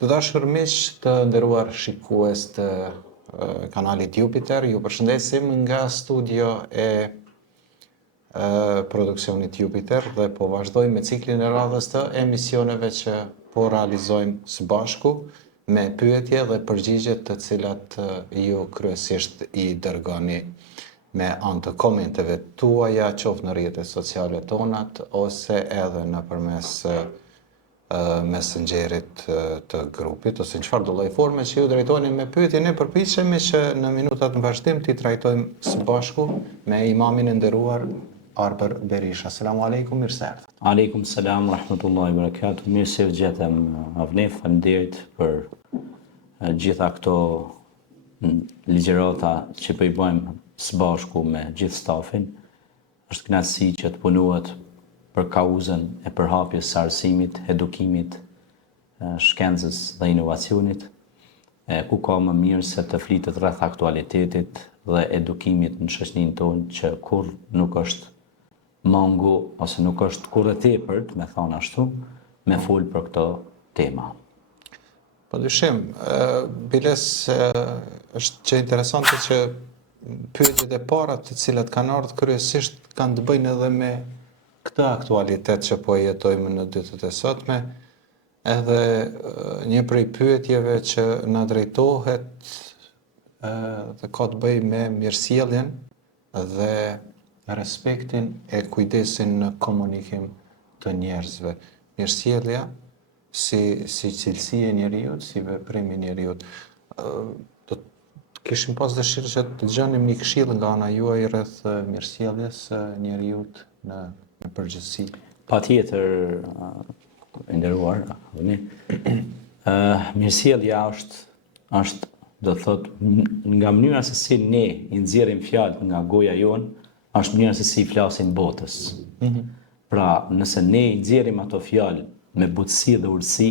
Të dashur miq, të nderuar shikues të kanalit Jupiter, ju përshëndesim nga studio e produksionit Jupiter dhe po vazhdojmë me ciklin e radhës të emisioneve që po realizojmë së bashku me pyetje dhe përgjigje të cilat ju kryesisht i dërgoni me anë të komenteve tuaja, qoftë në rrjetet sociale tonat ose edhe nëpërmes messengerit të grupit ose në çfarë do lloj forme që ju drejtoheni me pyetje, ne përpiqemi që në minutat në vazhdim t'i trajtojmë së bashku me imamin e nderuar Arber Berisha. Selamu alaikum, mirë se erdhët. Aleikum salam wa rahmatullahi wa barakatuh. Mirë se u gjetëm Avni, faleminderit për gjitha këto ligjërata që po i bëjmë së bashku me gjithë stafin. Është kënaqësi që të punohet për kauzën e përhapjes së arsimit, edukimit, shkencës dhe inovacionit, ku ka më mirë se të flitet rreth aktualitetit dhe edukimit në shoqërinë tonë që kur nuk është mangu ose nuk është kur e tepërt, me thonë ashtu, me fol për këto tema. Padyshim, biles është që interesante që pyetjet e para të cilat kanë ardhur kryesisht kanë të bëjnë edhe me këtë aktualitet që po jetojmë në ditët e sotme, edhe një prej pyetjeve që na drejtohet dhe ka të bëjë me mirësjelljen dhe respektin e kujdesin në komunikim të njerëzve. Mirësjellja si cilësi e njeriut, si veprim i njeriut. Do kishim pas dëshirë që të dëgjonim një këshill nga ana juaj rreth mirësjelljes së njeriut në përgjithësi. Patjetër, nderuar, mirësjellja është do thot nga mënyra se si ne i nxjerrim fjalët nga goja jonë, është mënyra se si flasin botës. Pra, nëse ne i nxjerrim ato fjalë me butësi dhe urtësi,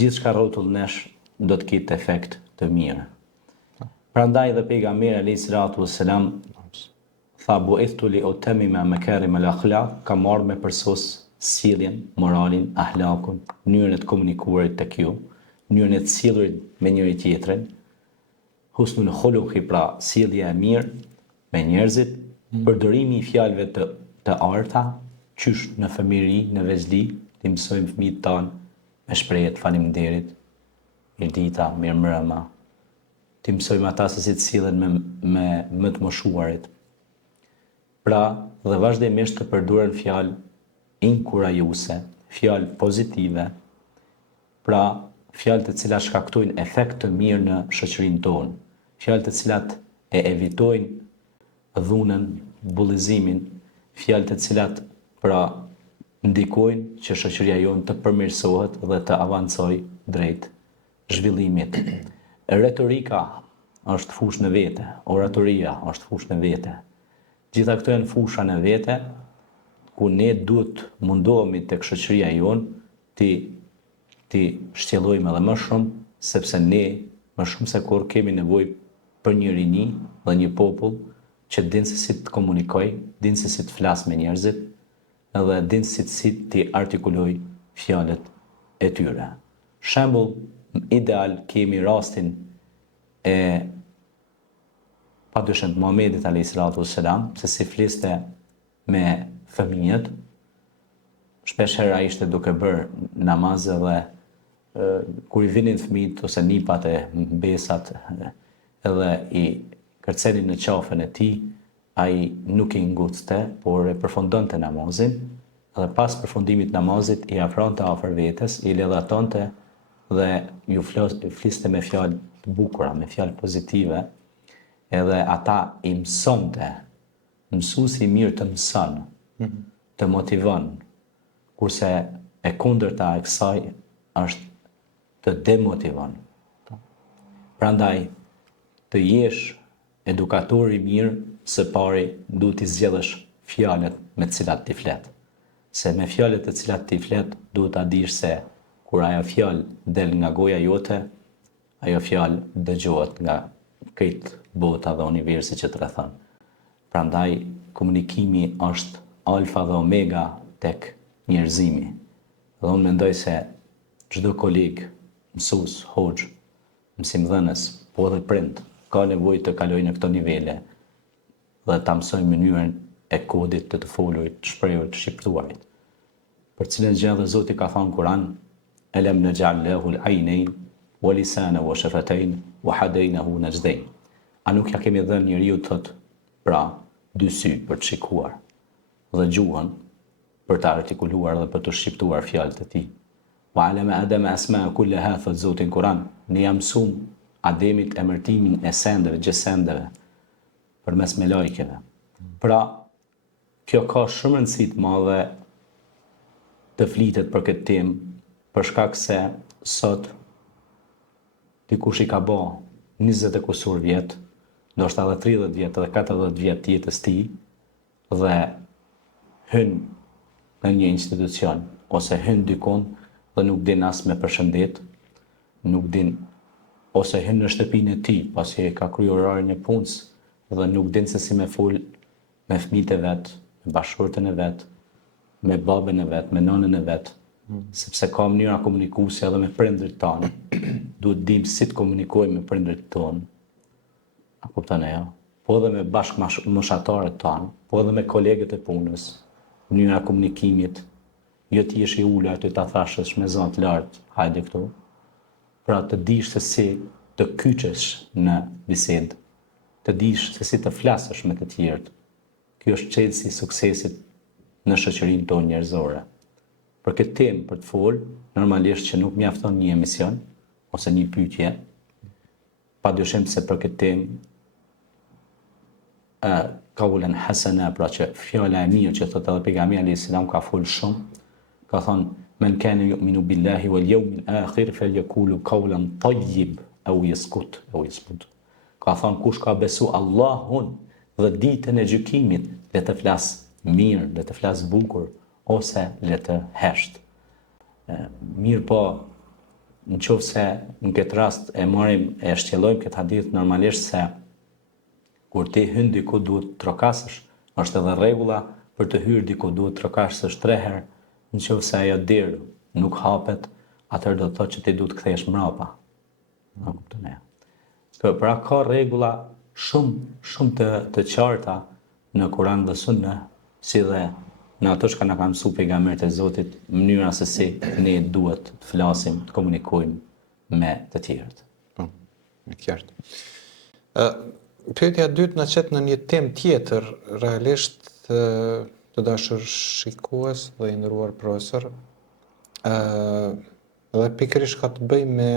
gjithçka rrotull nesh do të ketë efekt të mirë. Prandaj dhe pejgamberi alayhis salatu wassalam tha bu'ithtu li utammima makarim al-akhlaq, ka marrë me përsos sjelljen, moralin, ahlakun, mënyrën e të komunikuarit tek ju, mënyrën e të sjellurit me njëri tjetrin, husnul khuluqi, pra sjellja e mirë me njerëzit, përdorimi i fjalëve të arta, qysh në fëmijëri, në vezli, të mësojmë fëmijët tanë me shprehje faleminderit, mirdita, mirëmbrëma, të mësojmë ata se si të sillen me më të moshuarit. Pra, dhe vazhdimisht të përdoren fjalë inkurajuese, fjalë pozitive, pra fjalë të cilat shkaktojnë efekt të mirë në shoqërinë tonë, fjalë të cilat e evitojnë dhunën, bullizimin, fjalë të cilat pra ndikojnë që shoqëria jonë të përmirësohet dhe të avancojë drejt zhvillimit. Retorika është fushë në vete, oratoria është fushë në vete. Gjitha këto janë fusha në vete ku ne duhet mundohemi tek shoqëria jonë ti shtjellojmë edhe më shumë, sepse ne më shumë se kur kemi nevojë për një rini dhe një popull që dinë se si të komunikoj, dinë se si të flas me njerëzit, edhe dinë se si të artikuloj fjalët e tyre. Shembull ideal kemi rastin e padyshim Muhamedit alayhis salatu wassalam, se si fliste me fëmijët. Shpesh herë ai ishte duke bërë namaz dhe kur i vinin fëmijët ose nipat e mbesat edhe i kërcenin në qafën e tij, ai nuk i ngucte, por e përfundonte namazin, dhe pas përfundimit namazit i afronte afër vetes, i ledhatonte dhe ju fliste me fjalë të bukura, me fjalë pozitive, edhe ata i mësonte. Mësuesi i mirë të mëson, të motivon, kurse e kundërta e kësaj është të demotivon. Prandaj të jesh edukator i mirë, së pari duhet t'i zgjedhësh fjalët me të cilat ti flet. Se me fjalët të cilat ti flet, duhet ta dish se kur ajo fjalë del nga goja jote, ajo fjalë dëgjohet nga këtë bota dhe universi që të rrethon. Prandaj komunikimi është alfa dhe omega tek njerëzimi. Dhe unë mendoj se çdo koleg mësues, hoxh, mësimdhënës, po edhe prind, ka nevojë të kalojë në këto nivele dhe ta mësojë mënyrën e kodit të folurit, të shprehur, të shqiptuarit. Për cilën gjë dhe Zoti ka thënë Kur'an, "Alam naj'al lahu al-'aynayn wa lisana wa shafatayn wa hadaynahu najdayn." A nuk ja kemi dhënë njeriu thot, pra, dy sy për të shikuar dhe gjuhën për të artikuluar dhe për të shqiptuar fjalët e tij. Wa 'allama Adama asma'a kullaha, thot Zoti në Kur'an, ne jam mësuar Ademit emërtimin e sendeve, gjësendeve përmes me lajkeve. Pra, kjo ka shumë rëndësi të madhe të flitet për këtë temë, për shkak se sot dikush i ka bë 20 e kusur vjet, ndoshta edhe 30 vjet edhe 40 vjet të jetës tij dhe hyn në një institucion ose hyn dikon dhe nuk din as me përshëndet, nuk din ose hyn në shtëpinë e tij pasi e ka kryer orarin e punës dhe nuk din se si me fol me fëmijët e vet, me bashkëshortën e vet, me babën e vet, me nënën e vet, sepse ka mënyra komunikuese edhe me prindërit tanë. Duhet dim si të komunikojmë me prindërit tonë. A kupton e jo? Po edhe me bashkëmoshatarët tanë, po edhe me kolegët e punës, mënyra komunikimit, jo ti jesh i ulur aty ta thashësh me zot lart, hajde këtu. Pra të dish se si të kyçesh në bisedë, të dish se si të flasësh me të tjerët. Ky është çelësi i suksesit në shoqërinë tonë njerëzore. Për këtë temë për të folë, normalisht që nuk mjafton një emision ose një pyetje, padyshim se për këtë temë kaulen hasana, pra që fjala e mirë që thotë edhe pejgamberi alayhis salam ka folë shumë, ka thonë men kana yu'minu billahi wal yawmil akhir falyaqulu qawlan tayyib aw yaskut. Ka thonë kush ka besu Allahun dhe ditën e gjykimit, le të flas mirë, le të flas bukur ose le të hesht. Mirë po, në qoftë se në këtë rast e marrim e shtjellojmë këtë hadith normalisht se kur ti hyn diku duhet të trokasësh, është edhe rregulla për të hyrë diku duhet të trokasësh 3 herë, në qoftë se ajo derë nuk hapet, atëherë do të thotë që ti duhet të kthehesh mbrapa. A kupton e? Pra ka rregulla shumë të qarta në Kur'an dhe Sunë, si dhe në ato që na ka mësuar pejgamberët e Zotit, mënyra se si ne duhet të flasim, të komunikojmë me të tjerët. Po, e qartë. Pyetja e dytë na çet në një temë tjetër, realisht të dashur shikues dhe i nderuar profesor, dhe pikërisht ka të bëjë me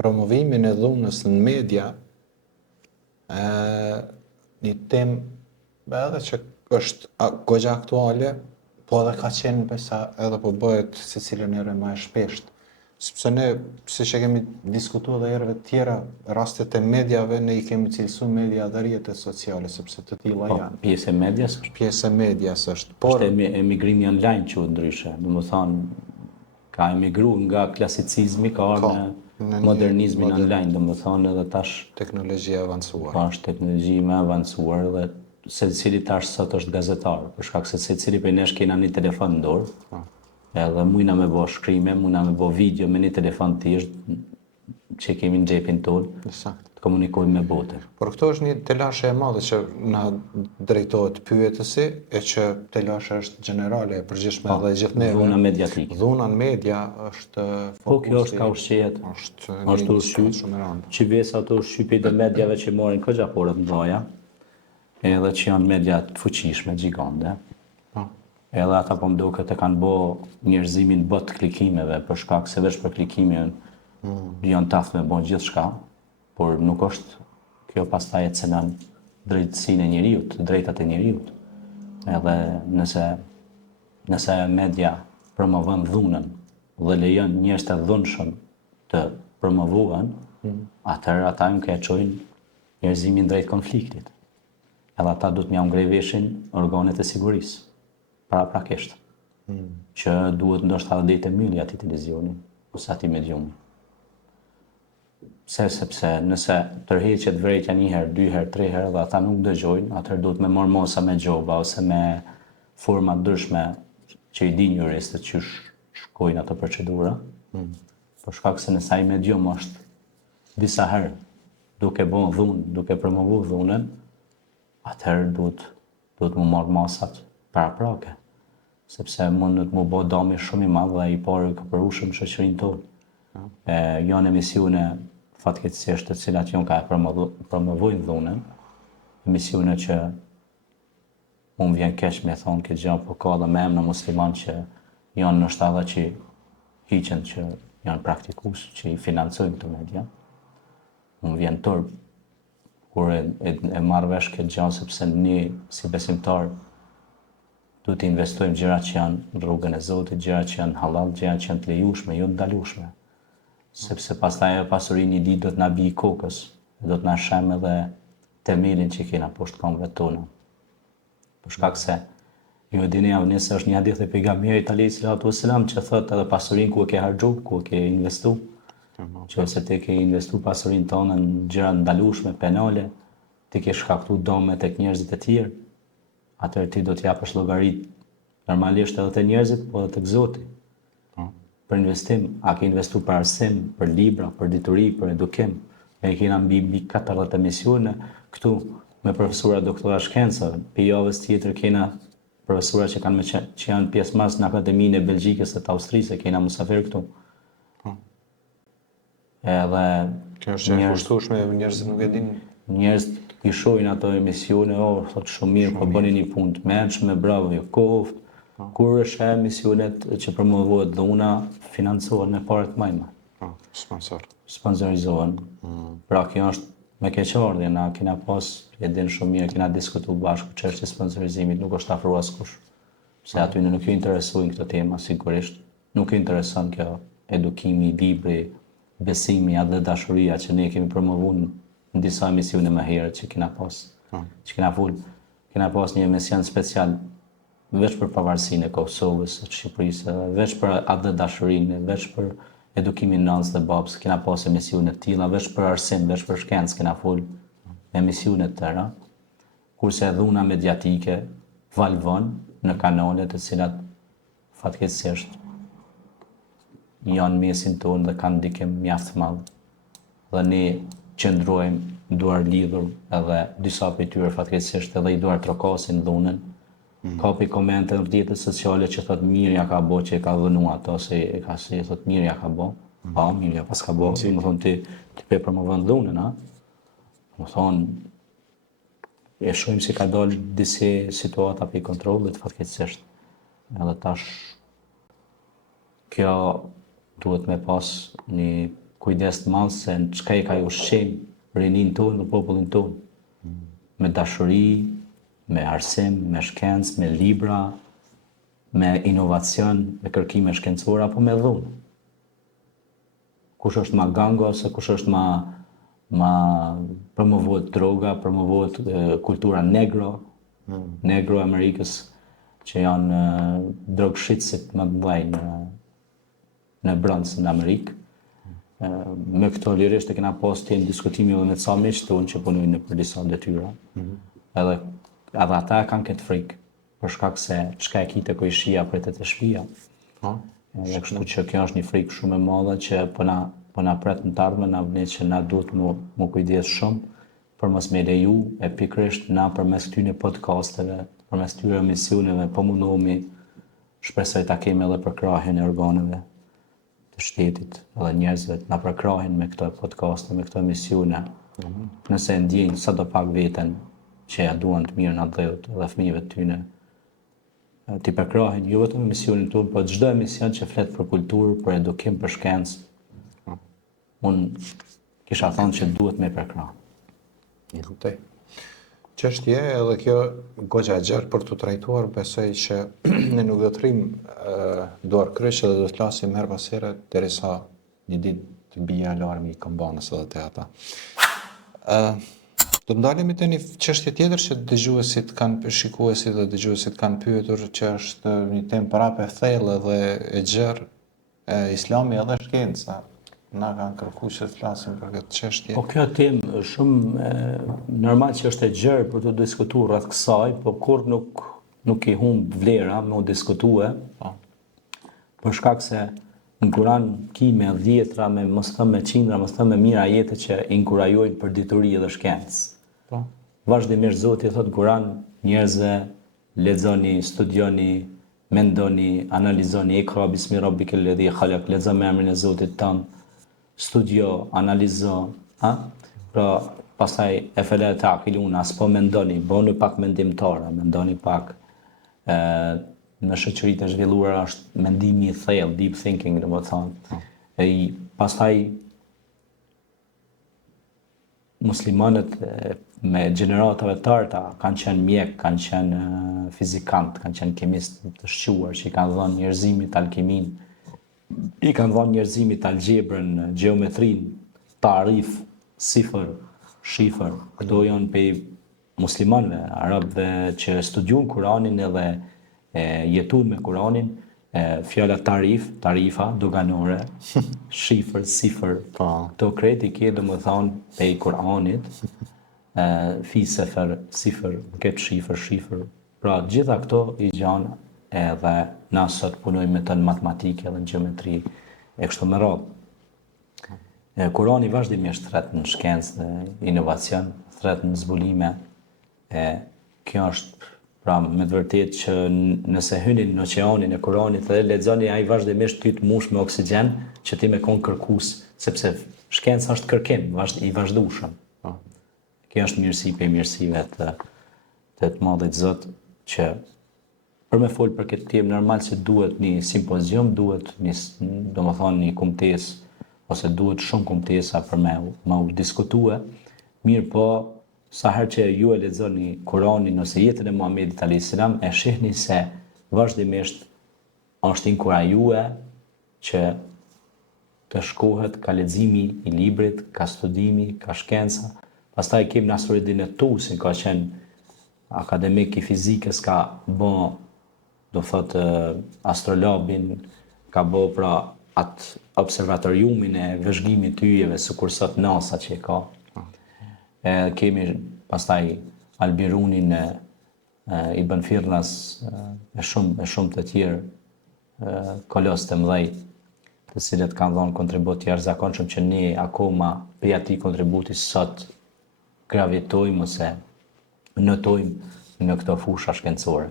promovimin e dhunës në media, një temë edhe që është goxha aktuale, po edhe ka qenë besa edhe po bëhet secilën herë më e shpeshtë. Sepse ne, siç e kemi diskutuar edhe herëve të tjera, rastet e mediave ne i kemi cilësuar media dhe rrjetet sociale, sepse të tilla janë. Pjesë e medias është. Pjesë e medias është. Por është emigrimi online që ndryshe, domethënë ka emigruar nga klasicizmi, ka në modernizmin online, domethënë edhe tash teknologjia e avancuar. Ka është teknologji më e avancuar dhe secili tash sot është gazetar, për shkak se secili prej nesh kena një telefon në dorë. Edhe mujna me bo shkrime, mujna me bo video me një telefon thjesht që kemi në xhepin tonë, të komunikojmë me botën. Por këto është një telashe e madhe që na drejtohet pyetësi, e që telashe është generale, e përgjithshme edhe gjithneve. Dhuna mediatike. Dhuna në media është fokusi. Po kjo është ka ushqet, është ushqyt, që vesa ato ushqypit dhe mediave që morin këgjaporët në dhaja, edhe që janë media të fuqishme, gjigande. Edhe ata po mduket e kanë bo njerëzimin bot klikimeve, për shkak se veç për klikimin janë taftë me bo gjithë shka, por nuk është kjo pastaj e cënon drejtësinë e njeriut, drejtat e njeriut. Edhe nëse media promovon dhunën dhe lejon njerëz të dhunshëm të promovuan, atëherë ata nuk e çojnë njerëzimin drejt konfliktit. Edhe ata duhet m'ia ngrej veshin organet e sigurisë. Paraprakisht, që duhet ndoshta edhe të mbyllë aty televizionin ose aty mediumin. Sepse nëse tërheqet vërejtja 1 herë, 2 herë, 3 herë dhe ata nuk dëgjojnë, atëherë duhet me marr mosa me gjoba ose me forma ndryshme që i dinë juristët që shkojnë ato procedura, për shkak se nëse ai medium është disa herë duke bën dhunë, duke promovu dhunën, atëherë duhet më marrë masat paraprake, sepse mund të më bë dami shumë i madh dhe i parë ka përushëm shoqërinë tonë. Janë emisione fatkeqësisht të cilat janë ka promovojnë dhunën, emisione që unë vjen keq me thonë këtë gjë, po ka dhe me emra musliman që janë nështë edhe që hiqen që janë praktikues që i financojnë këto media. Unë vjen turp kur e marrë vesh këtë gjë, sepse ne si besimtar duhet të investojmë gjëra që janë në rrugën e Zotit, gjëra që janë halal, gjëra që janë të lejueshme, jo të ndalueshme. Sepse pastaj ajo pasuri një ditë do të na bij kokës, do të na shem edhe temelin që kena poshtë këmbëve tona. Për shkak se ju e dini javë nëse është një hadith e pejgamberit alayhis salatu wassalam që thotë edhe pasurinë ku e ke harxhu, ku e ke investu, që ose ti ke investu pasurinë tonë në gjëra ndalueshme, penale, ti ke shkaktuar dëme tek njerëzit e tjerë, atëherë ti do të japësh llogaritë normalisht edhe te njerëzit, po edhe tek Zoti. Për investim, a ke investu për arsim, për libra, për dituri, për edukim. Ne kena mbi 40 emisione këtu me profesura doktora shkencave. Për javës tjetër kena profesura që janë pjesëmarrës në Akademinë e Belgjikës e të Austrisë, kena musafir këtu. Edhe kjo është e kushtueshme, njerëzit nuk e dinë. Njerëz i shohin ato emisione, thotë shumë mirë, po bëni një punë të mendshme, bravo, jo koft. Kur është emisionet që promovohet dhuna, financohen me parat majma. Sponsorizohen. Pra kjo është me keqardhje, na kena pas, e din shumë mirë, kena diskutuar bashkë çështja e sponsorizimit, nuk është afruar askush. Se aty nuk ju interesojnë këto tema, sigurisht. Nuk ju intereson kjo edukimi, libri, besimi, edhe dashuria që ne kemi promovuar në disa emisione më herët që kena pas. Që kena pas një emision special veç për pavarësinë e Kosovës, e Shqipërisë, veç për atë dashurinë, veç për edukimin nënës dhe babës, kena pas emisione të tilla, veç për arsim, veç për shkencë, kena fol emisione të tëra, kurse dhuna mediatike valvon në kanale të cilat fatkeqësisht janë mesin tonë dhe kanë ndikim mjaft të madh. Dhe ne qëndrojmë duar lidhur, edhe disa prej tyre fatkeqësisht edhe i duar trokasin dhunën. Ka për komente në rrjetet sociale që thotë mirja ka bo që e ka dhënu ato, se e ka si thotë mirja ka bo, pa mirja pas ka bo, më thonë ti pe promovon dhunën, a? Më thonë, e shohim si ka dalë disi situata për i kontrollit fatkeqësisht. Edhe tash, kjo duhet me pas një kujdes të madh se në çka i ka ushqim rinin tonë dhe popullin tonë. Me dashuri, me arsim, me shkencë, me libra, me inovacion, me kërkime shkencore apo me dhunë. Kush është ma gango, ose kush është ma promovohet droga, promovohet kultura negro Amerikës, që janë drogshitësit më të mëdhenj në brendësën në Amerikë. Me këto lirisht e kena pas të diskutimi edhe me ca miq tonë që punojnë në për disa detyra. Edhe ata kanë këtë frikë, për shkak se çka e kite ko i shia për të shtëpia. Dhe kështu që kjo është një frikë shumë e madhe që po na pret në të ardhmen, na vjen që na duhet mu kujdes shumë për mos me leju e pikërisht na përmes këtyre podcasteve, përmes këtyre emisioneve, po mundohemi shpresoj ta kemi edhe përkrahjen e organeve të shtetit, edhe njerëzve na përkrahin me këto podcaste, me këto emisione. Nëse ndjejnë sadopak veten që ja duan të mirën atë dhe fëmijëve të tyre, t'i përkrahin jo vetëm emisionin tonë, po çdo emision që flet për kulturë, për edukim, për shkencë. Unë kisha thënë që duhet me përkrah. Një kuptoj. Çështje edhe kjo goxha e gjerë për të trajtuar, besoj që ne nuk do të rrim duar kryq dhe do të flasim her pas here derisa një ditë të bie alarmi i kombanës edhe te ata. Do të ndalemi te një çështje tjetër që dëgjuesit kanë, shikuesit dhe dëgjuesit kanë pyetur, që është një temë prapë e thellë dhe e gjerë, Islami edhe shkenca. Na kanë kërkuar që të flasim për këtë çështje. Po kjo temë është shumë normal që është e gjerë për të diskutuar rreth kësaj, po kur nuk i humb vlera me u diskutue. Për shkak se në Kuran me dhjetra, me mos thëmë me qindra, mos thëmë me mira ajete që inkurajojnë për dituri dhe shkencë. Po. Vazhdimisht Zoti thot në Kuran, njerëzve lexoni, studioni, mendoni, analizoni, ikra bismi rabbikal ladhi khalaq, lexo me emrin e Zotit tënd, studio, analizo, ha? Pra, pastaj e fele taqilun, as po mendoni, bëni pak mendimtar, mendoni pak në shoqëritë e zhvilluara është mendimi i thellë, deep thinking, domethënë. Pastaj muslimanët me gjeneratave të arta kanë qenë mjek, kanë qenë fizikant, kanë qenë kemistë të shquar që i kanë dhënë njerëzimit alkimin, i kanë dhënë njerëzimit algebrën, gjeometrin, tarif, sifër, shifër. Këto janë pe muslimanëve, arabëve që studiojnë Kuranin edhe jetuan me Kuranin, fjala tarif, tarifa, doganore, shifër, sifër, këto kreti ke domethënë pe Kuranit, fi sefer, sifër, këtë shifër. Pra gjitha këto i gjanë edhe na sot punojmë me të në matematikë edhe në gjeometri e kështu me radhë. Kurani vazhdimisht thret në shkencë dhe inovacion, thret në zbulime. Kjo është pra me të vërtetë që nëse hynin në oqeanin e Kuranit dhe lexoni ai vazhdimisht ty të mush me oksigjen që ti me kon kërkues, sepse shkenca është kërkim i vazhdueshëm. Kjo është mirësi për mirësive të madhit Zot që për me folë për këtë temë normal se duhet një simpozium, duhet një kumtesë ose duhet shumë kumtesa për me u diskutue, mirë po sa herë që ju e lexoni Kuranin ose jetën e Muhamedit alayhis salam, e shihni se vazhdimisht është inkurajue që të shkohet ka leximi i librit, ka studimi, ka shkenca. Pastaj kemi Nasruddin Tusi, ka qenë akademik i fizikës, ka bë, do thotë, astrolabin, ka bë pra atë observatoriumin e vëzhgimit të yjeve, sikur sot NASA që e ka. Kemi pastaj Albirunin Ibn Firnas e shumë të tjerë kolos të mëdhej, të cilët kanë dhënë kontribut të jashtëzakonshëm që ne akoma për atij kontributi sot gravitojmë ose notojmë në këto fusha shkencore.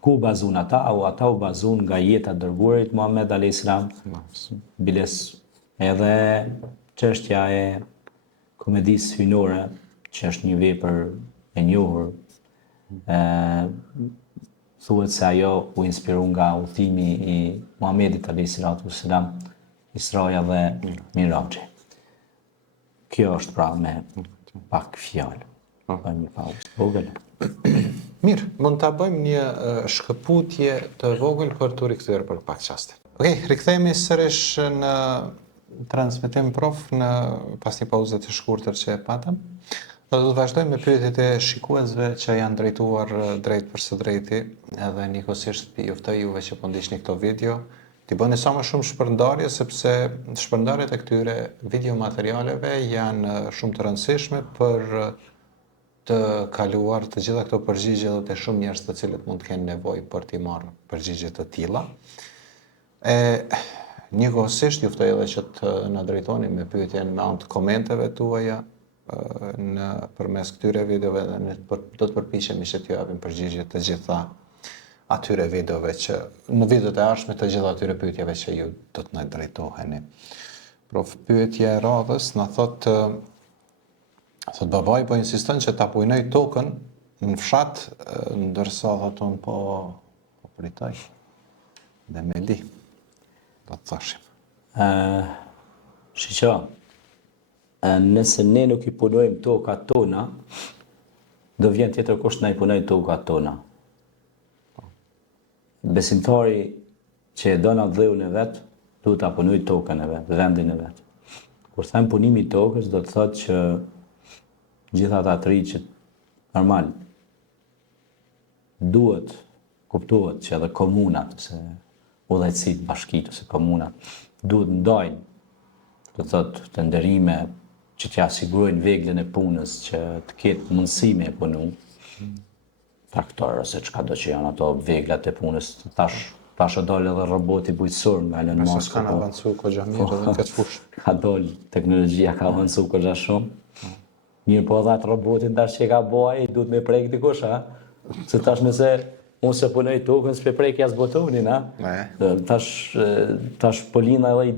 Ku bazun ata, au ata u bazun nga jeta e dërguarit Muhammed alayhis salam, biles edhe çështja e komedisë hynore, që është një vepër e njohur, thuhet se ajo u inspiru nga udhimi i Muhamedit alayhis salam, Israja dhe Miraxhi. Kjo është pra me pak fjalë. Bëjmë një pauzë të vogël. Mirë, mund ta bëjmë një shkëputje të vogël për të rikthyer për pak çaste. Okej, rikthehemi sërish në transmetim prof në pas një pauze të shkurtër që e patëm. Do të vazhdojmë me pyetjet e shikuesve që janë drejtuar drejt për së drejti, edhe njëkohësisht ju ftoj juve që po ndiqni këto video, t'i bëni sa më shumë shpërndarje, sepse shpërndarjet e këtyre video materialeve janë shumë të rëndësishme për të kaluar të gjitha këto përgjigje dhe të shumë njerëz të cilët mund të kenë nevojë për t'i marrë përgjigje të tilla. Njëkohësisht ju ftoj edhe që të na drejtoni me pyetje në anë të komenteve tuaja në përmes këtyre videove dhe ne do të përpiqemi që t'ju japim përgjigje të gjitha atyre videove që në videot e ardhshme të gjitha atyre pyetjeve që ju do të na drejtoheni. Prof, pyetja e radhës na thotë babai po insiston që ta punoj tokën në fshat, ndërsa thoton po pritoj. Dhe me li, do të thashim. Shiqa, nëse ne nuk i punojmë tokat tona, do vjen tjetër kusht na i punojnë tokat tona. Besimtari që e don atë dheun e vet, duhet ta punojë tokën e vet, vendin e vet. Kur them punimi i tokës, do të thotë që gjitha ata tri që normal duhet kuptohet që edhe komunat ose udhëheqësitë bashkitë ose komunat duhet ndajnë, do të thotë të nderime që t'ja sigurojnë veglën e punës, që të ketë mundësi me punu, traktor ose çka do që janë ato veglat e punës, tash tash dole edhe roboti bujqësor nga Elon Mëse Musk. s'kan avancu ko gjë mirë edhe në këtë fushë. Ka dol, teknologjia ka avancu ko gjë shumë. Mirë po dhe atë robotin tash që ka boa i duhet me prejkë dikush, ha? Se tash nëse unë se punoj tokën, s'pe prejkë jasë botonin, ha? Tash Polina edhe i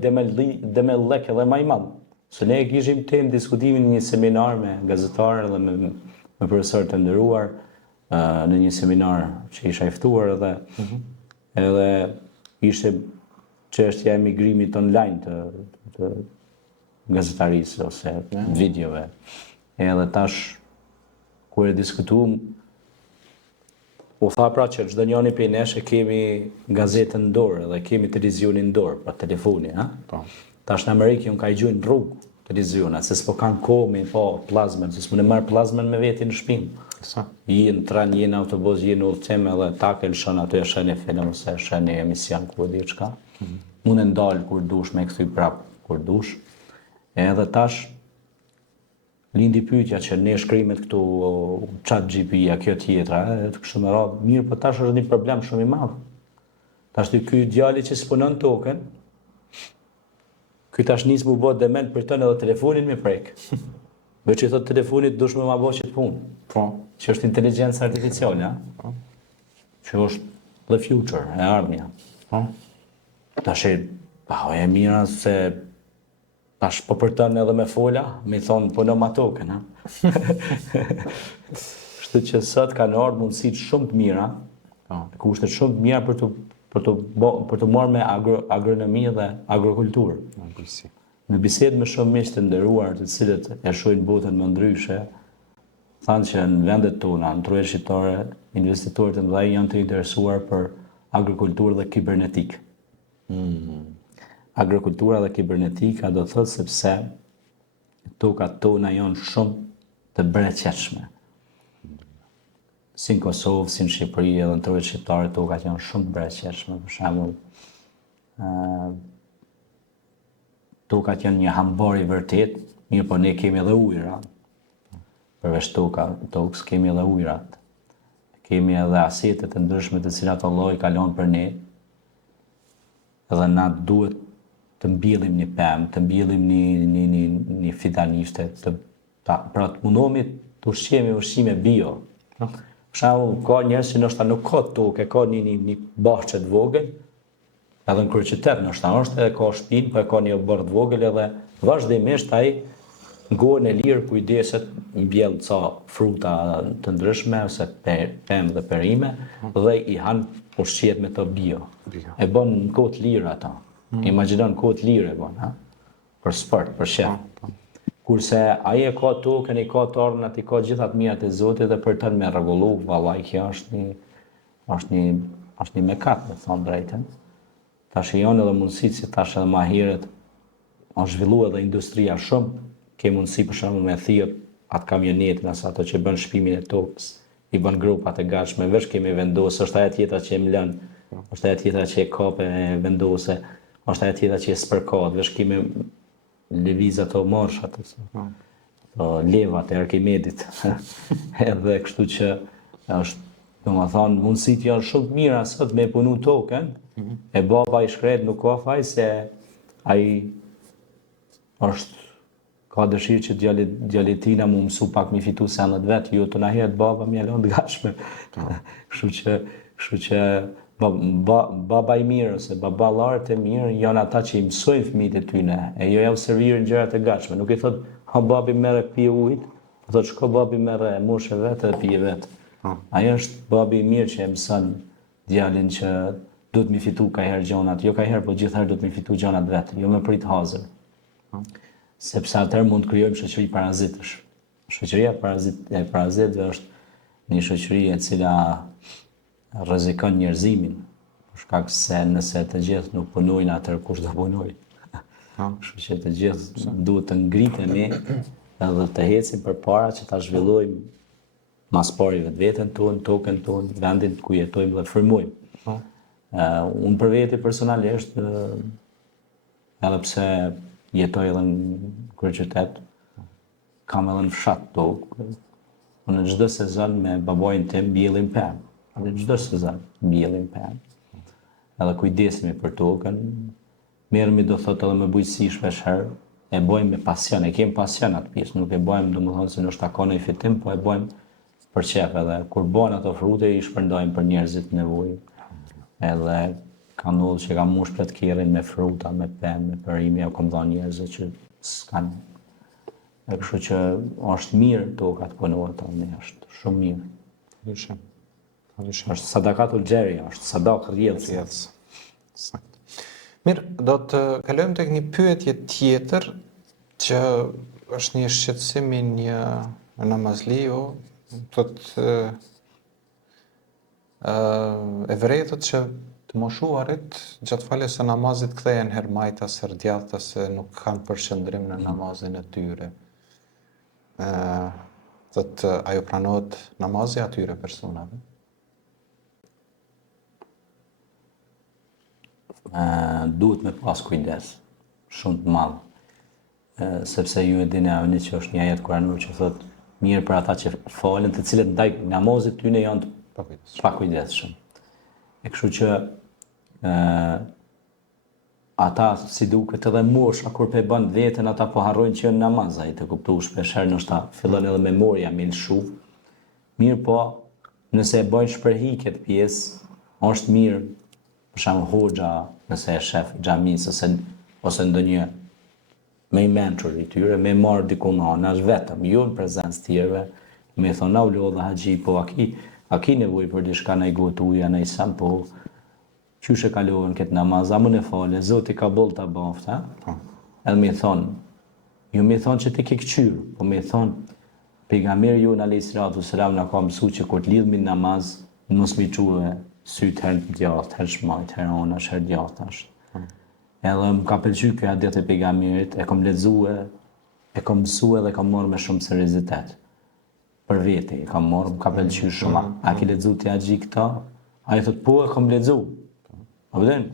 demellek edhe ma i madhë. Se ne kishim temë diskutimin një seminar me gazetarë dhe me profesor të nderuar në një seminar që isha i ftuar edhe ishte çështja e migrimit online të gazetarisë ose videove. Edhe tash kur e diskutuam u tha pra që çdo njëri prej nesh kemi gazetën në dorë dhe kemi televizionin në dorë, pra telefoni, ha? Tash në Amerikë unë ka i gjujnë rrugë televizionat, se s'po kanë kohë me po plazmen, se s'mu në marë plazmen me veti në shpinë. Je në tren, je në autobus, je në udhëtim edhe take lëshon aty e shën e film ose e shën e emision ku e di çka. Unë ndal kur dush me kthy prap kur dush. Edhe tash lindi pyetja që ne shkrimet këtu ChatGPT-ja kjo tjetra, të kështu me radhë, mirë, po tash është një problem shumë i madh. Tash ky djali që s'punon tokën, ky tash nis mu bë dement për tënë edhe telefonin me prek. Veç i thot telefonit dush me ma bë që të punë. Po. Që është inteligencë artificiale, ja? Që është the future, e ardhmja. Po. Tash e mira se tash po për tënë edhe me fola, me thonë puno ma tokën, ha? Kështu që sot kanë ardhur mundësit shumë të mira, kushtet shumë të mira për të marrë me agronomi dhe agrikulturë. Në bisedë me shumë miq të nderuar, të cilët e shohin botën më ndryshe, thanë që në vendet tona, në trojë shqiptare, investitorët e mëdhenj janë të interesuar për agrikulturë dhe kibernetik. Agrikultura dhe kibernetika do thotë sepse tokat tona janë shumë të bereqetshme. Si në Kosovë, si në Shqipëri edhe në trojë shqiptare, tokat janë shumë të bereqetshme. Për shembull, tokat janë një hambar i vërtet, mirë po ne kemi edhe ujëra. Përveç tokës kemi edhe ujërat. Kemi edhe asetet të ndryshme të cilat Allah i kalon për ne. Edhe na duhet të mbjellim një pemë, të mbjellim një fidanishte, pra të mundohemi të ushqemi ushqime bio. Për shembull, ka njerëz që ndoshta nuk ka tokë, ka një bahçe të vogël, edhe në kryeqytet ndoshta është edhe ka shtëpinë, po e ka një bord të vogël edhe vazhdimisht ai në gojën e lirë kujdeset mbjell ca fruta të ndryshme ose pemë dhe perime dhe i han ushqet me to bio. E bën në kohë të lirë ata. Imagjino në kohë të lirë e bën, ha? Për sport, për shef. Kurse ai e ka tokën, i ka të ardhmën, i ka gjithat mirat e Zotit dhe për tën me rregullu, vallai kjo është një mekat, me thënë drejtën. Tash janë edhe mundësitë si tash edhe më herët është zhvilluar edhe industria shumë, ke mundësi për shembull me thirr atë kamionetin as ato që bën shpimin e tokës, i bën grupat e gatshme, veç kemi vendosë, është ajo tjetra që e mlën, është ajo tjetra që e kape vendose, është ajo tjetra që e spërkat, veç kemi lëviz ato morshat, ato levat e Arkimedit. Edhe kështu që është, domethënë, mundësitë janë shumë të mira sot me punu tokën. E baba i shkret nuk ka faj se ai ka dëshirë që djalitina mu mësu pak mi fitu senet vetë, jo të nahiret baba mi alon të gashme. Kështu që baba i mirë ose babalarët e mirë janë ata që i mësojnë fëmijët e tyne, e jo javë servirë në gjërat e gashme. Nuk i thot, ha babi mere pije ujt, po thot shko babi mere mushe vetë dhe pije vetë. Ajo është babi i mirë që e mësën djalin që duhet mi fitu ka herë gjonat, jo ka herë, po gjithherë duhet mi fitu gjonat vetë, jo me prit hazër. Sepse atëherë mund të krijojmë shoqëri parazitësh. Shoqëria e parazitëve është një shoqëri e cila rrezikon njerëzimin, për shkak se nëse të gjithë nuk punojnë, atëherë kush do punojë? Kështu që të gjithë duhet të ngritemi edhe të ecim përpara që ta zhvillojmë mas pari vetveten tonë, tokën tonë, vendin ku jetojmë dhe frymojmë. Unë për veti personalisht, edhe pse jetoj edhe në kryeqytet, kam edhe në fshat tokë. Në çdo sezon me babajin tim mbjellim pemë. Në çdo sezon mbjellim pemë. edhe kujdesemi për tokën, merremi do thotë edhe me bujqësi shpesh herë, e bëjmë me pasion, e kemi pasion atë pjesë, nuk e bëjmë domethënë se ndoshta ka një fitim, po e bëjmë për qef edhe kur bën ato frute i shpërndajmë për njerëzit nevojë. Edhe ka ndodhur që kam mush plot kerrin me fruta, me pemë, me perime, apo kam dhënë njerëzve që s'kan. E kështu që është mirë toka të punohet tani, është shumë mirë. Dyshim. Është sadakat ulxheria, është sadak rrjedhës. Rrjedhës. Sakt. Mirë, do të kalojmë tek një pyetje tjetër që është një shqetësim i një namazliu, thotë evrejtët që të moshuarit gjatë faljes së namazit kthehen herë majtas, herë djathtas se nuk kanë përqendrim në namazin e tyre. Thotë ajo pranohet namazi atyre personave. Duhet me pas kujdes, shumë të madh. Sepse ju e dini avni që është një ajet kuranor që thotë mirë për ata që falen, të cilët ndaj namazit tyne janë të pakujdesshëm. E kështu që ata si duket edhe mosha kur pe bën veten ata po harrojnë që janë namaz, ai të kuptoj shpesh herë ndoshta fillon edhe memoria me lshu. Mirë po, nëse e bëjnë shpërhij këtë pjesë, është mirë për shembull hoxha, nëse e shef xhamis ose ndonjë me i mentor i tyre, me marrë dikun anash vetëm, jo në prezencë tjerëve, me thonë na u lodha haxhi, po a ki nevojë për diçka në i gotuja, në i sam, po qyshe kalohën këtë namaz, a më në fale, Zoti ka boll ta baft, ha? Edhe me thonë, ju me thonë që ti ke këqyrë, po me thonë, pejgamberi ju në a.s. na ka mësu që kur të lidhmi në namaz, mos mi quhe sytë herë djathtë, herë shmajt, herë onash, herë djathtash. Edhe më ka pëlqyer kjo hadith e pejgamberit, e kam lexuar, e kam mësuar dhe kam marrë me shumë seriozitet. Për vete, e kam marrë, më ka pëlqyer shumë. A ke lexuar ti haxhi këta? Ai thotë po e kam lexuar. A vjen?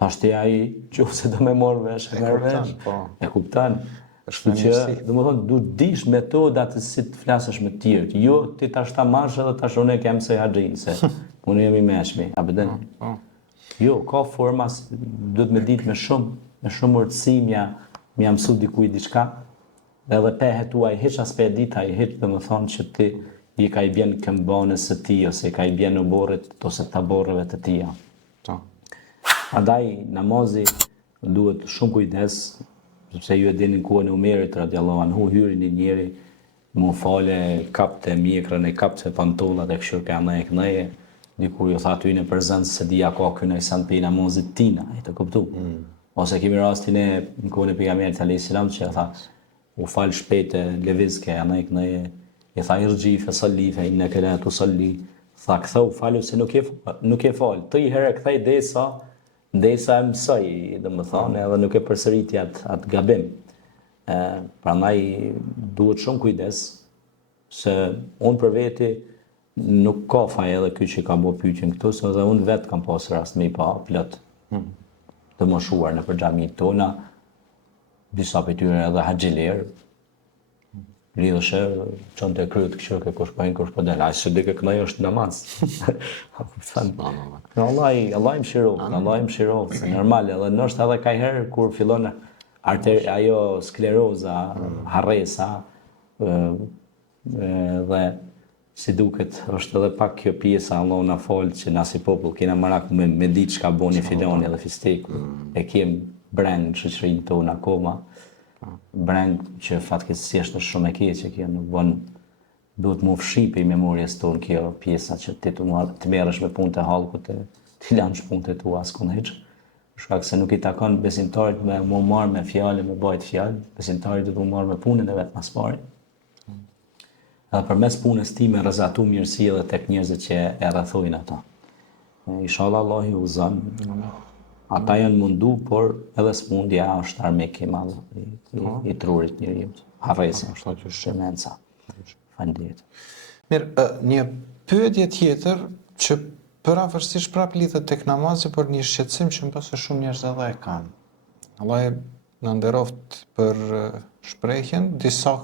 Tash ti ai nëse do më marr vesh, e merr vesh. E kupton? Kështu që, domethënë, duhet dish metodat si të flasësh me të tjerët. Jo ti tash ta marrësh edhe tash unë kem se haxhin se unë jam i mëshmi. A vjen? Jo, ka forma, duhet me ditë me shumë urtësi mja mësu dikuj diçka, edhe pehet tuaj hiç as pe dita, i hiç dhe më thonë që ti i ka i bjen këmbanës së ti, ose i ka i bjen në borët, ose të borëve të tia. Andaj, namazi duhet shumë kujdes, sepse ju e dini kohën e Umerit, radiallahu anhu, hyri një njeri, mu fale, kapte mjekrën e kapte pantollat e këshur ka në e këneje, dikur ju tha ty në prezencë se dia ka kënë i sanë për i namazit tina, i të kuptu. Ose kemi rastin e në kohën e pejgamberit a.s. që tha, u falë shpejt e levizke, anë e këneje, i tha irgjife, sallife, i në kërë tu salli, tha këthau falu se nuk e falë, të i herë këthej desa e mësoj, dhe më thonë, edhe nuk e përsëriti atë gabim. Prandaj duhet shumë kujdes, se unë për veti nuk ka faj edhe ky që ka bo pyetjen këtu, se edhe unë vetë kam pas rast me i pa plot të moshuar në për xhamit tona, disa për tyre edhe haxhiler, lidhëshe, qënë të kryet këshur ke kush pojnë, kush po del, a që dike kënaj është namaz. Allah im shirovë, se normal, edhe nështë edhe ka herë kur fillon ajo skleroza, harresa, dhe si duket është edhe pak kjo pjesa Allah na falë që na si popull kena marak me ditë çka boni filoni edhe fisteku. E kem breng në shoqërinë tonë akoma. Breng që fatkeqësisht është shumë e keqe kjo, nuk bën duhet më fshipi memorjes tonë kjo pjesa që ti të merresh me punë të hallkut, ti lanësh punët e tua askund hiç. Për shkak se nuk i takon besimtarit me më marr me fjalë, me bajt fjalë, besimtarit duhet të marr me punën e vet mas pari. Edhe përmes punës time rrezatu mirësi edhe tek njerëzit që e rrethojnë ata. Inshallah Allah i uzon. Ata janë mundu, por edhe smundja është armik i madh i trurit njeriu. Harresa është ajo shemenca. Faleminderit. Mirë, një pyetje tjetër që pavarësisht prap lidhet tek namazi, por një shqetësim që mbase shumë njerëz edhe e kanë. Allah na nderoft për shprehjen, disa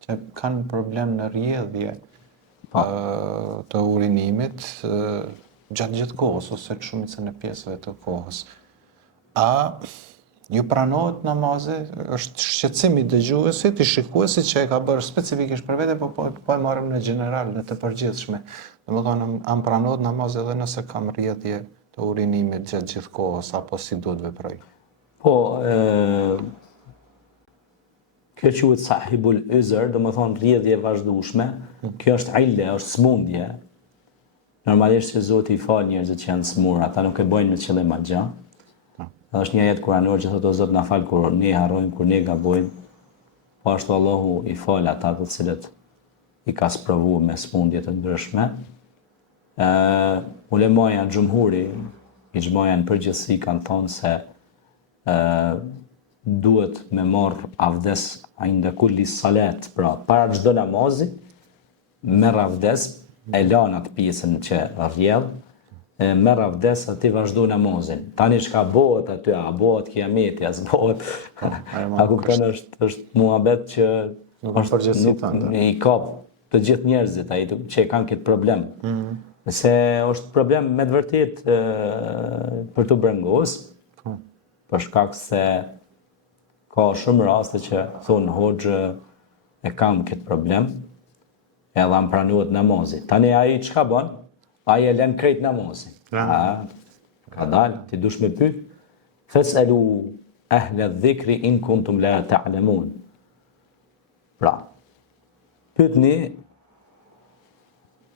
që kanë problem në rrjedhje të urinimit, gjatë gjithë kohës, ose të shumicën e pjesëve të kohës. A ju pranohet namazi, është shqetësim i dëgjuesit, i shikuesit që e ka bërë specifikisht për vete, po e marrim në general, në të përgjithshme. Domethënë, am pranohet namazi edhe nëse kam rrjedhje të urinimit gjatë gjithë kohës, apo si duhet veproj? Po, kjo quhet sahibul uzr, do të thonë rrjedhje e vazhdueshme. Kjo është ille, është smundje. Normalisht që Zoti i fal njerëzit që janë smur, ata nuk e bojnë me qëllim agja. Edhe është një ajet kuranor që thotë o Zot na fal kur ne harrojmë, kur ne gabojmë. Po ashtu Allahu i fal ata të cilët i ka sprovuar me smundje të ndryshme. Ulemaja xhumhuri, ixhmaja në përgjithësi kanë thonë se duhet me marr avdes inda kulli salat, pra para çdo namazi merr avdes, e lan atë pjesën që rrjedh, merr avdes aty vazhdo namazin. Tani çka bëhet aty, a bëhet kiameti, as bëhet. A kupton, është muhabet që nuk i kap të gjithë njerëzit, ai që kanë këtë problem. Se është problem me të vërtet për të brengos, për shkak se ka shumë raste që thonë hoxhë e kam këtë problem, edhe am pranuat namazi. Tani ai çka bën? Ai e lën krejt namazin. Ka dalë, ti dush me pyet, fes'alu ahla dhikri in kuntum la ta'lamun. Pra, pyetni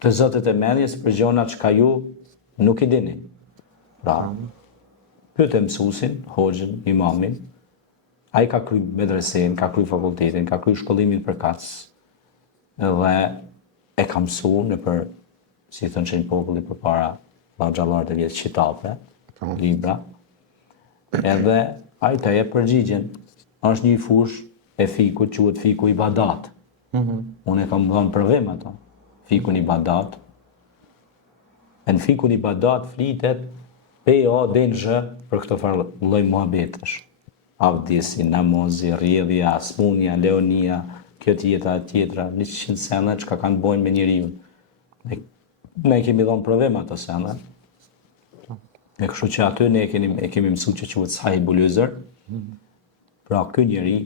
të zotët e mendjes për gjona çka ju nuk i dini. Pra, pyet mësuesin, hoxhën, imamin. Ai ka kryer medresen, ka kryer fakultetin, ka kryer shkollimin përkatës. Edhe e ka mësuar në për, si thënë që një populli për para xhallarët e vjetë qitape, libra, edhe ai të jep përgjigjen. Është një fush e fikut, quhet fiku ibadat. Unë e kam dhënë provim ato. Fikun ibadat. Në fikun ibadat flitet PA-DZ për këto farë lloj muhabetësh. Avdesi, namazi, rrjedhja, smundja, leonia, kjo tjetra, 100 sene që kanë bojnë me njeriu. Ne kemi dhënë provim ato sene. E kështu që aty ne e kemi mësuar që quhet sahibul uzr. Pra ky njeri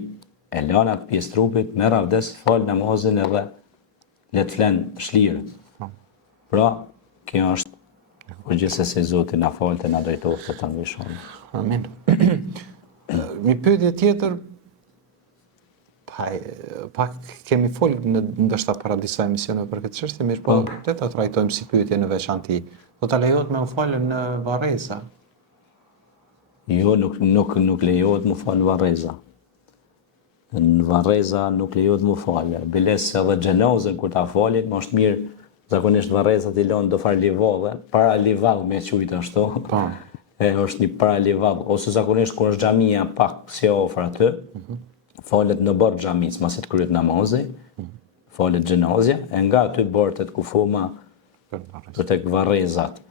e lan atë pjesë trupit, merr avdes, fal namazin edhe le të flen shlirët. Pra, kjo është përgjithëse Zoti na falte, na drejtoftë të ndihmojë. Amin. Mi pyetje tjetër, pak kemi folë ndoshta para disa emisioneve për këtë çështje, mirë po le ta trajtojmë si pyetje në veçantë. Do ta lejohet me u falë në varreza? Jo, nuk lejohet me falë në varreza. Në varreza nuk lejohet me falë. Biles edhe xhenazën kur ta falin, më është mirë zakonisht varrezat i lënë do far livallë, para livall me quajt ashtu. Po. Është një para livall, ose zakonisht kur është xhamia pak si ofër aty. Falet në bord xhamis, masi të kryet namazi, falet xhenazja, e nga aty bortet kufuma për tek varrezat.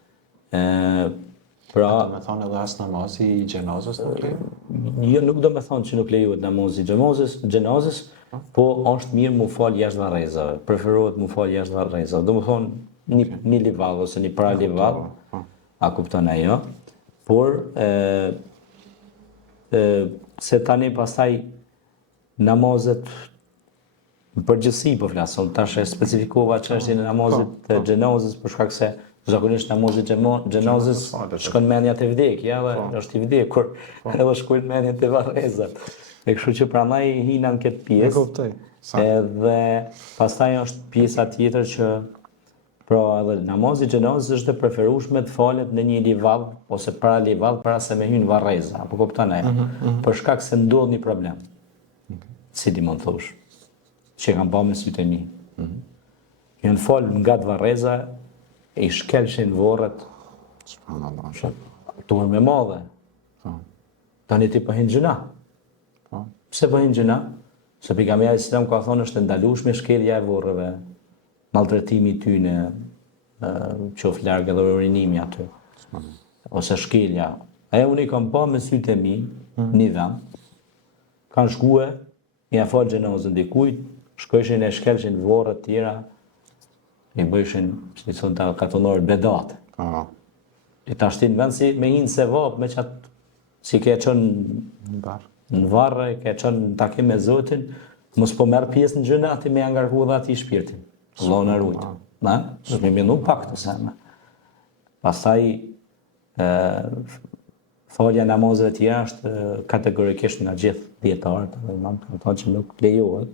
Pra, do me thonë edhe as namazi i xhenazës nuk lejohet? Jo, nuk do me thonë që nuk lejohet namazi i xhenazës, po është mirë mu fal jashtë varrezave, preferohet mu fal jashtë varrezave. Do me thonë një livall ose një para livall, a kupton ajo, por se tani pastaj namazet në përgjithësi po flasim, tash e specifikova çështjen e namazit të xhenazës për shkak se zakonisht namazi i xhenazës shkon mendja te vdekja, edhe është i vdekur, edhe shkojnë mendja te varrezat. E kështu që prandaj hina në këtë pjesë. E kuptoj. Edhe pastaj është pjesa tjetër që pra edhe namazi i xhenazës është e preferueshme të falet në një livall ose para livall para se me hyrë në varreza, apo kupton ai? Për shkak se ndodh një problem. Si ti mund thosh, që kanë bërë me sytë e mi. Janë falë nga të varreza, e i shkelëshin vorët, turë me madhe. Tani ti pëhin gjëna. Pse pëhin gjëna? Se pejgamberi Islam ka thonë është ndalueshme shkelja e vorreve, maltretimi i tyre, qoftë larg edhe urinimi aty. Ose shkelja. Unë i kam pa me sytë e mi, një vend, kanë shkue, ja falë xhenazën dikujt, shkojshin e shkelshin vorrët tjera, i bëjshin, si thonë ta katonorët, bedate. I ta shtin vend si me hinë se vop, me qatë si ke qënë në varë, ke qënë në takim me Zotin, mos po merë pjesë në gjëna, ati me angarku dhe ati shpirtin. Allah në rujtë. Na? Së me minu pak të seme. Pastaj, falja namazëve tjera është kategorikisht nga gjithë djetarët, dhe imam të thonë që nuk lejohet,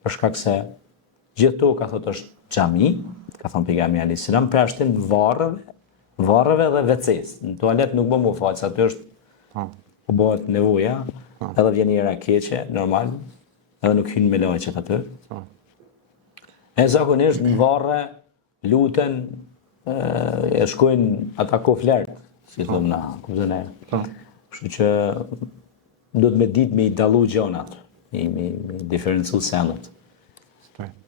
për shkak se gjithë to ka thotë është xhami, ka thonë pejgamberi alayhis salam, pra shtin varreve dhe veces. Në tualet nuk bën më fal, aty është po bëhet nevoja, edhe vjen njëra keqe, normal, edhe nuk hyn me lajqet aty. E zakonisht në varre luten e shkojnë ata koflert, si thëmë na, kuptën e. Kështu që do të me ditë me i dallu gjonat, me diferencu sendet.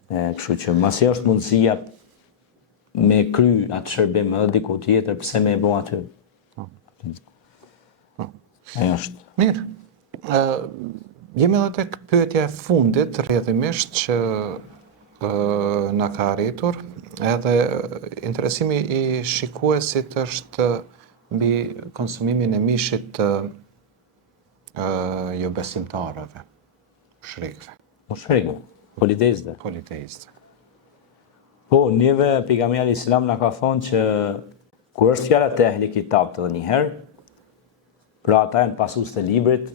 Kështu që masi është mundësia me kry atë shërbim edhe diku tjetër, pse me e bo aty. Ajo është. Mirë. Jemi edhe tek pyetja e fundit, rrjedhimisht, që na ka arritur, edhe interesimi i shikuesit është mbi konsumimin e mishit të jo besimtarëve, shrikëve. Shrikëve, politeistëve. Politeistëve. Po, njëve pejgamberi alayhis salam na ka thonë që kur është fjala te ehli kitab të njëherë, pra ata janë pasues të librit,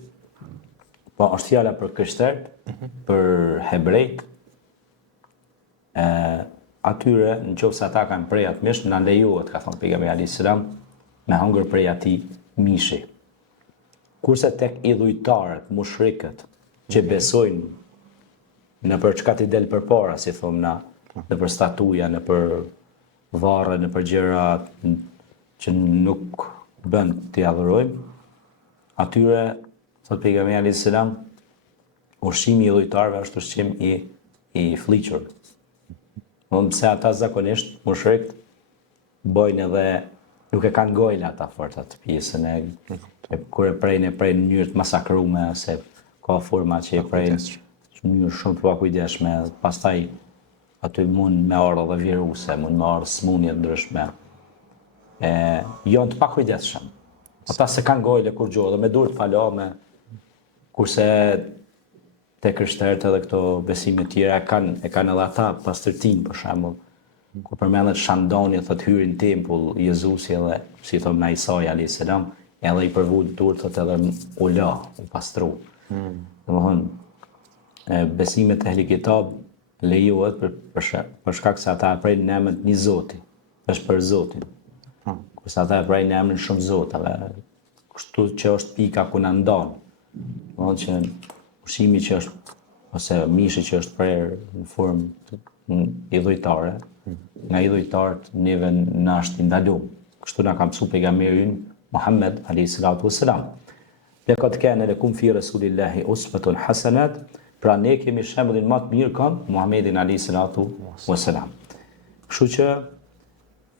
po është fjala për krishterët, për hebrejt, atyre, në qoftë se ata kanë prej atë mish, na lejohet, ka thonë pejgamberi alayhis salam, me hangër prej atij mishi. Kurse tek idhujtarët, mushrikët, që besojnë në për çka ti del përpara, si thomë na, në për statuja, në për varre, në për gjëra që nuk bën t'i adhurojmë, atyre, thot pejgamberi alayhis salam, ushqimi i idhujtarëve është ushqim i fliqur. Pse ata zakonisht, mushrikët, bojnë edhe, nuk e kanë gojla ata fort atë pjesën e kur e prejnë në mënyrë të masakrume, se ka forma që e prejnë në mënyrë shumë të pakujdesshme, pastaj aty mund me ardhë dhe viruse, mund me ardhë smundje ndryshme. Janë të pakujdesshëm. Ata se kanë gojle kur gjohë, dhe me dur të falame, kurse te krishterët edhe këto besime tjera e kanë edhe ata pastërtin, për shembull. Kur përmendet Shandoni, thot hyri në tempull Jezusi edhe, si thon na Isai alayhis salam, edhe i përvul dur, thot edhe u la, u pastru. Domethënë, besimet e ehli kitab lejohet për shkak se ata e prejnë në emrin një Zoti, është për Zotin. Kurse ata e prejnë në emrin shumë zotave, kështu që është pika ku na ndon. Domethënë që ushqimi që është, ose mishi që është prerë në formë idhujtare, nga idhujtarët neve na është ndalum. Kështu na ka mësuar pejgamberi Muhammed alayhi salatu wassalam. Laqad kana lakum fi rasulillahi uswatun hasanat, pra ne kemi shembullin më të mirë kënd Muhammedin alayhi salatu wassalam. Kështu që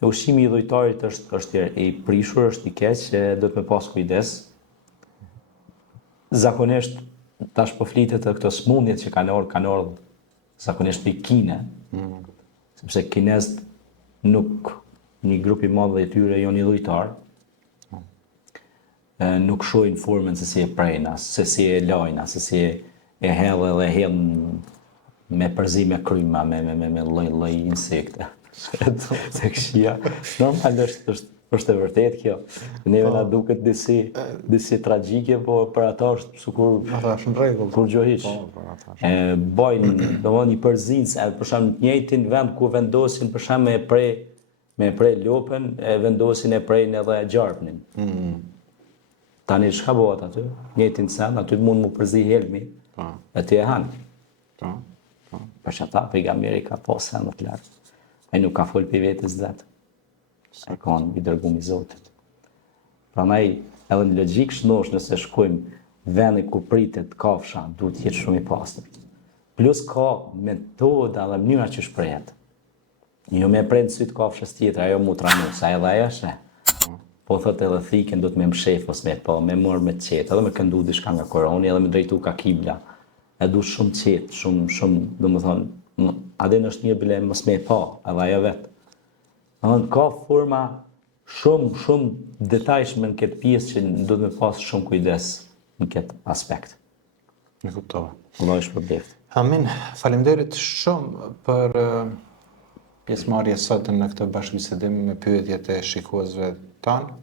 ushqimi i idhujtarit është i prishur, është i keq, do të me pas kujdes. Zakonisht tash po flitet edhe këto smundjet që kanë ardhur zakonisht i Kine, sepse kinezët nuk, një grup i madh i tyre janë idhujtar, nuk shohin formën se si e prejna, se si e lajna, se si e hellë dhe hellën me përzime kryma, me lloj insekte. Se këshia, normalisht është e vërtet kjo. Neve na duket disi tragjike, po për ata është sikur ata është në rregull. Kur gjohiq. Bojnë, domethënë një përzinë, për shembull në njëjtin vend ku vendosin për shembull me prej lopën, vendosin e prejnë edhe gjarpnin. Tani çka bëhet aty? Njëjtin sen, aty mund mu përzi helmi. Aty e han. Për çata pejgamberi ka pas sen të lartë. Ai nuk ka fol për vetes vetë. E kanë i dërguar i Zotit. Prandaj edhe në logjik shnosh nëse shkojmë vende ku pritet kafsha, duhet të jetë shumë i pastër. Plus ka metoda dhe mënyra që shprehet. Jo me prend syt kafshës tjetër, ajo mu tranu, sa edhe ajo është. Po thotë edhe thikën do të më mshef ose me mor me qetë, edhe me këndu diçka nga Korani, edhe me drejtu ka kibla. E du shumë qetë, shumë, domethënë, adin është një bile mos me pa, edhe ajo vetë. Ka forma shumë detajshme në këtë pjesë që duhet me pas shumë kujdes në këtë aspekt. E kuptova. Allah është përbleft. Amin. Faleminderit shumë për pjesëmarrje sot në këtë bashkëbisedim me pyetjet e shikuesve tanë.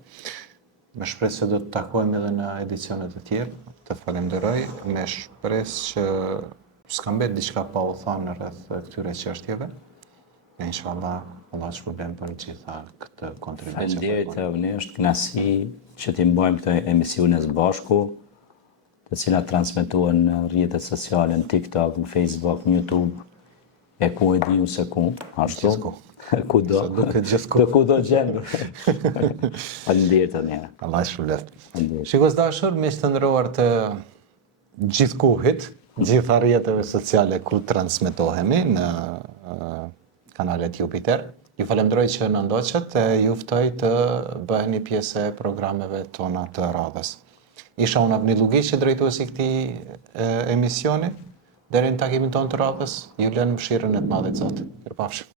Me shpresë se do të takojmë edhe në edicione të tjerë. Të falenderoj me shpresë që s'ka mbet diçka pa u thënë rreth këtyre çështjeve. E inshallah Allah të shpërblen për gjitha këtë kontribucion. Faleminderit e unë është kënaqësi që t'i mbajmë këtë emisione së bashku, të cilat transmetohen në rrjetet sociale, në TikTok, në Facebook, në YouTube, e ku e di se ku, ashtu. Gjithku. Kudo. Të kudo gjendur. Faleminderit edhe një herë. Allah të shpërblet. Faleminderit. Shikues dashur, miq të nderuar të gjithkuhit, gjitha rrjeteve sociale ku transmetohemi në kanalet Jupiter. Ju falenderoj që na ndoqët e ju ftoj të bëheni pjesë e programeve tona të radhës. Isha unë Abni Lugiqi, drejtuesi i këtij emisioni. Deri në takimin tonë të radhës, ju lën mëshirën e të Madhit Zot. Mirupafshim.